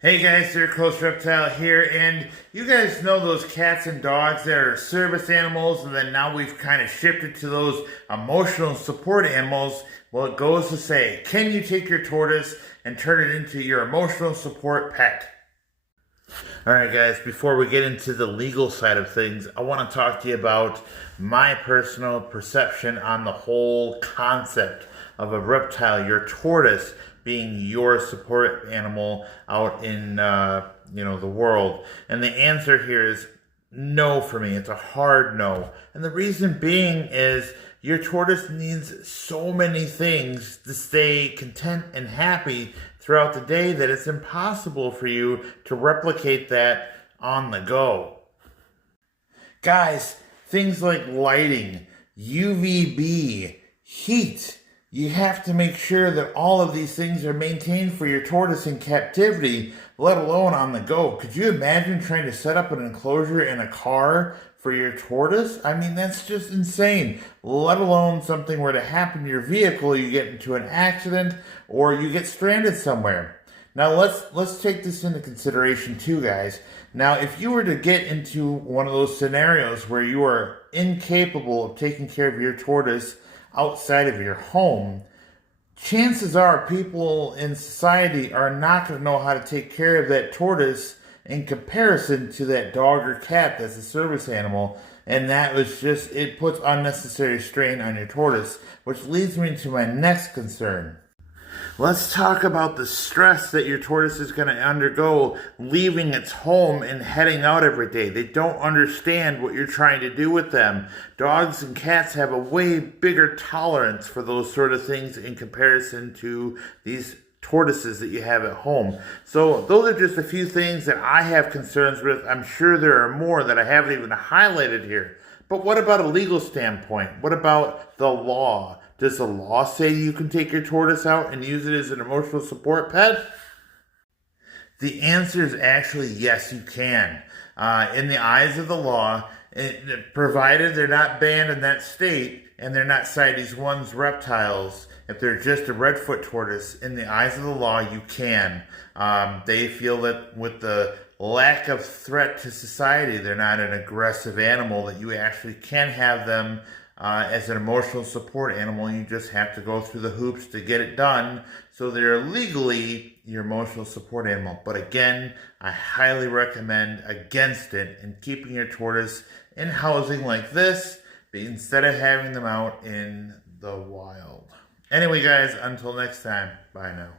Hey guys, Tortoise Reptile here, and you guys know those cats and dogs that are service animals, and then now we've kind of shifted to those emotional support animals. Well, it goes to say, can you take your tortoise and turn it into your emotional support pet? Alright guys, before we get into the legal side of things, I want to talk to you about my personal perception on the whole concept of a reptile, your tortoise, being your support animal out in the world. And the answer here is no for me. It's a hard no. And the reason being is your tortoise needs so many things to stay content and happy throughout the day that it's impossible for you to replicate that on the go. Guys, things like lighting, UVB, heat. You have to make sure that all of these things are maintained for your tortoise in captivity, let alone on the go. Could you imagine trying to set up an enclosure in a car for your tortoise? I mean, that's just insane. Let alone something were to happen to your vehicle, you get into an accident, or you get stranded somewhere. Now let's take this into consideration too, guys. Now, if you were to get into one of those scenarios where you are incapable of taking care of your tortoise outside of your home, chances are people in society are not going to know how to take care of that tortoise in comparison to that dog or cat that's a service animal. And that was just, it puts unnecessary strain on your tortoise, which leads me to my next concern. Let's talk about the stress that your tortoise is going to undergo leaving its home and heading out every day. They don't understand what you're trying to do with them. Dogs and cats have a way bigger tolerance for those sort of things in comparison to these tortoises that you have at home. So those are just a few things that I have concerns with. I'm sure there are more that I haven't even highlighted here. But what about a legal standpoint? What about the law? Does the law say you can take your tortoise out and use it as an emotional support pet? The answer is actually yes, you can. In the eyes of the law, provided they're not banned in that state and they're not CITES 1's reptiles, if they're just a redfoot tortoise, in the eyes of the law, you can. They feel that with the lack of threat to society, they're not an aggressive animal, that you actually can have them as an emotional support animal. You just have to go through the hoops to get it done, so they're legally your emotional support animal. But again, I highly recommend against it and keeping your tortoise in housing like this, instead of having them out in the wild. Anyway guys, until next time, bye now.